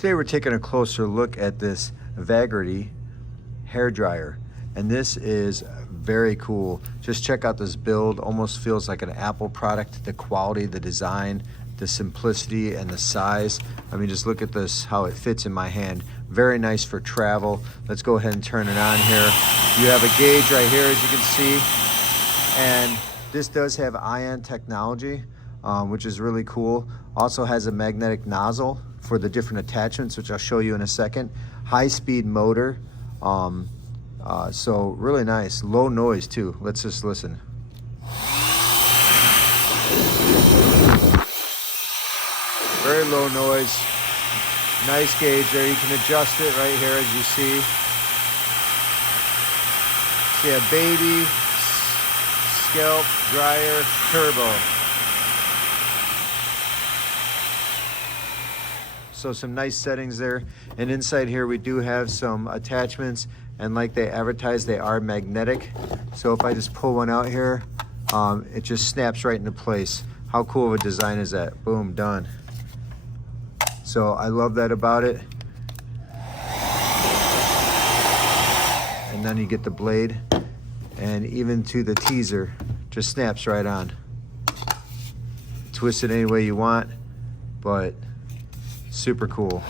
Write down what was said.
Today we're taking a closer look at this Vagary hair dryer, and this is very cool. Just check out this build. Almost feels like an Apple product. The quality, the design, the simplicity, and the size. I mean, just look at this, how it fits in my hand. Very nice for travel. Let's go ahead and turn it on here. You have a gauge right here, as you can see, and this does have ion technology, which is really cool. Also has a magnetic nozzle for the different attachments, which I'll show you in a second. High-speed motor, so really nice. Low noise too. Let's just listen. Very low noise. Nice gauge there. You can adjust it right here, as you see. See a baby scalp dryer turbo. So some nice settings there. And inside here we do have some attachments, and like they advertise, they are magnetic. So if I just pull one out here, it just snaps right into place. How cool of a design is that? Boom, done. So I love that about it. And then you get the blade, and even to the teaser, just snaps right on. Twist it any way you want, but super cool.